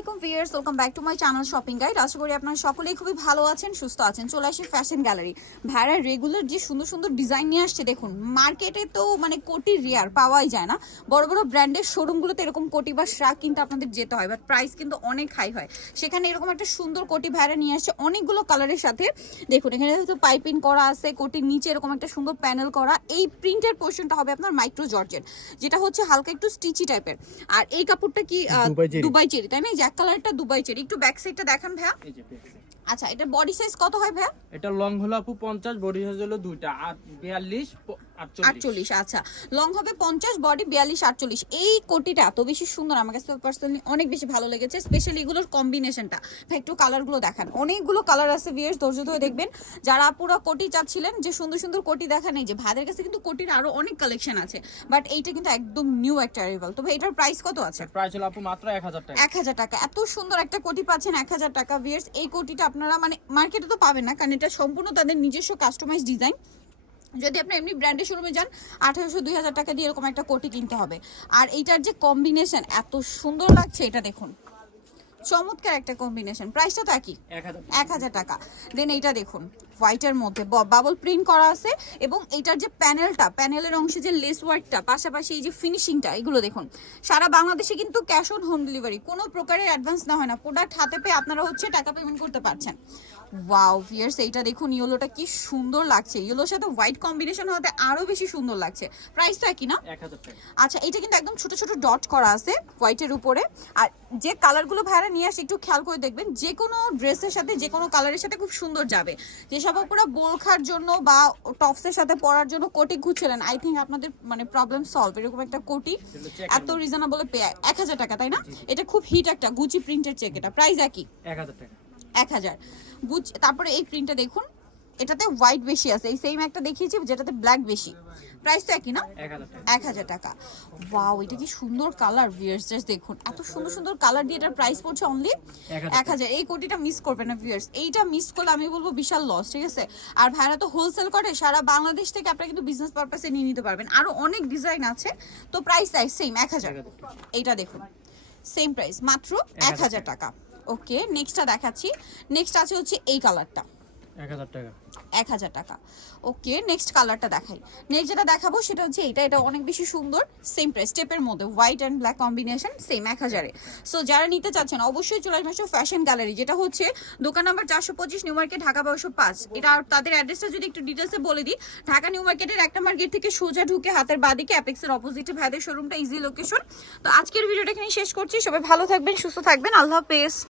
আলাইকুম viewers welcome back to my channel shopping guide আশা করি আপনারা সকলেই খুবই ভালো আছেন সুস্থ আছেন। চলে আসি ফ্যাশন গ্যালারি ভাড়ার রেগুলার যে সুন্দর সুন্দর ডিজাইন নিয়ে আসছে দেখুন মার্কেটে তো মানে কোটি রেয়ার পাওয়াই যায় না। বড় বড় ব্র্যান্ডের শোরুমগুলোতে এরকম কোটি বা শ্রাক কিন্তু আপনাদের যেতে হয় বাট প্রাইস কিন্তু অনেক হাই হয়। সেখানে এরকম একটা সুন্দর কোটি ভাড়া নিয়ে আসছে অনেকগুলো কালারের সাথে। দেখুন এখানে তো পাইপিং করা আছে কোটির নিচে এরকম একটা সুন্দর প্যানেল করা এই প্রিন্টের পোর্শনটা হবে আপনার মাইক্রো জর্জেন যেটা হচ্ছে হালকা একটু স্টিচি টাইপের আর এই কাপড়টা কি। দুবাই চেরি তাই না? জ্যাক কালারটা দুবাই চেরি। একটু ব্যাক সাইডটা দেখান ভাইয়া। এই যে পেয়েছি। আচ্ছা এটা বডি সাইজ কত হয় ভাইয়া? এটা লং হলো আপু পঞ্চাশ বডি সাইজ হলো দুইটা। আর বিয়াল্লিশ আটচল্লিশ। আচ্ছা। লং হবে পঞ্চাশ বডি বিয়াল্লিশ আটচল্লিশ। এই কোটিটা এত বেশি সুন্দর আমার কাছে পার্সোনালি অনেক বেশি ভালো লেগেছে স্পেশালি এগুলোর কম্বিনেশনটা একটু কালারগুলো দেখান। অনেকগুলো কালার আছে ভিয়ার্স ধৈর্য ধরে দেখবেন। যারা পুরো কোটি চাচ্ছিলেন যে সুন্দর সুন্দর কোটি দেখা নেই যে ভাইদের কাছে কিন্তু কোটির আরও অনেক কালেকশন আছে। বাট এইটা কিন্তু একদম নিউ একটা অ্যারাইভাল তো এটার প্রাইস কত আছে? প্রাইস হলো আপু মাত্র এক হাজার টাকা। এক হাজার টাকা। এত সুন্দর একটা কোটি পাচ্ছেন এক হাজার টাকা ভিয়ার্স এই কোটিটা আপনারা মানে মার্কেটে তো পাবেন না কারণ এটা সম্পূর্ণ তাদের নিজস্ব কাস্টমাইজ ডিজাইন যদি আপনি এমনি ব্র্যান্ডের শোরুমে যান আঠারোশো দুই হাজার টাকা দিয়ে এরকম একটা কোটি কিনতে হবে। আর এইটার যে কম্বিনেশন এত সুন্দর লাগছে এটা দেখুন। চমৎকার একটা কম্বিনেশন প্রাইসটা তো একই। এক হাজার টাকা। দেন এইটা দেখুন হোয়াইটের মধ্যে বাবল প্রিন্ট করা আছে এবং এইটার যে প্যানেলটা প্যানেলের অংশে যে লেস ওয়ার্কটা পাশাপাশি এই যে ফিনিশিংটা এগুলো দেখুন। সারা বাংলাদেশে কিন্তু ক্যাশ অন হোম ডেলিভারি কোনো প্রকারের অ্যাডভান্স না হয় না। প্রোডাক্ট হাতে পেয়ে আপনারা হচ্ছে টাকা পেমেন্ট করতে পারছেন। ওয়াও ভিয়ার্স এইটা দেখুন ইয়েলোটা কি সুন্দর লাগছে। ইয়েলোর সাথে হোয়াইট কম্বিনেশন হতে আরও বেশি সুন্দর লাগছে। প্রাইস তো একই না? আচ্ছা এটা কিন্তু একদম ছোট ছোট ডট করা আছে হোয়াইটের উপরে। আর যে কালারগুলো ভাইরা নিয়ে আসে একটু খেয়াল করে দেখবেন যে কোনো ড্রেসের সাথে যে কোনো কালারের সাথে খুব সুন্দর যাবে। যেসব আপনারা বোরখার জন্য বা টপসের সাথে পরার জন্য কোটি খুঁজছিলেন আই থিঙ্ক আপনাদের মানে প্রবলেম সলভ এরকম একটা কোটি এত রিজনেবল পে এক হাজার টাকা তাই না? এটা খুব হিট একটা গুচি প্রিন্টের চেক এটা। প্রাইস একই। এক হাজার টাকা। এক হাজার। গুচ তারপরে এই প্রিন্টটা দেখুন এটাতে হোয়াইট বেশি আছে। এই সেম একটা দেখিয়েছি যেটাতে ব্ল্যাক বেশি। প্রাইস তো একই না? এক হাজার টাকা। ওয়াও এটা কি সুন্দর কালার জাস্ট দেখুন। এত সুন্দর সুন্দর কালার দিয়ে এটার প্রাইস পড়ছে অনলি এক হাজার এই কোটিটা মিস করবে না ভিয়ার্স এইটা মিস করলে আমি বলব বিশাল লস ঠিক আছে? আর ভাইরা তো হোলসেল করে সারা বাংলাদেশ থেকে আপনারা কিন্তু বিজনেস পারপাসে নিয়ে নিতে পারবেন। আরও অনেক ডিজাইন আছে তো প্রাইস সেম এক হাজার। এইটা দেখুন সেম প্রাইস মাত্র এক হাজার টাকা। ওকে নেক্সটটা দেখাচ্ছি। নেক্সট আছে হচ্ছে এই কালারটা এক হাজার টাকা। এক হাজার টাকা। ওকে নেক্সট কালারটা দেখাই। নেক্সট যেটা দেখাবো সেটা হচ্ছে এটা এটা অনেক বেশি সুন্দর সেম প্রাইস স্টেপের মধ্যে white and black combination same এক হাজারে। সো যারা নিতে চাচ্ছেন অবশ্যই চলে আসবেন ফ্যাশন গ্যালারি যেটা হচ্ছে দোকান নাম্বার চারশো পঁচিশ নিউ মার্কেট ঢাকা বারোশো পাঁচ। এটা তাদের অ্যাড্রেসটা যদি একটু ডিটেলসে বলে দিই ঢাকা নিউ মার্কেটের একটা মার্কেট থেকে সোজা ঢুকে হাতের বাদিকে অ্যাপেক্সের অপোজিটে ভাইদের শোরুমটা ইজি লোকেশন তো আজকের ভিডিওটা এখানে শেষ করছি। সবাই ভালো থাকবেন সুস্থ থাকবেন। আল্লাহ হাফেজ।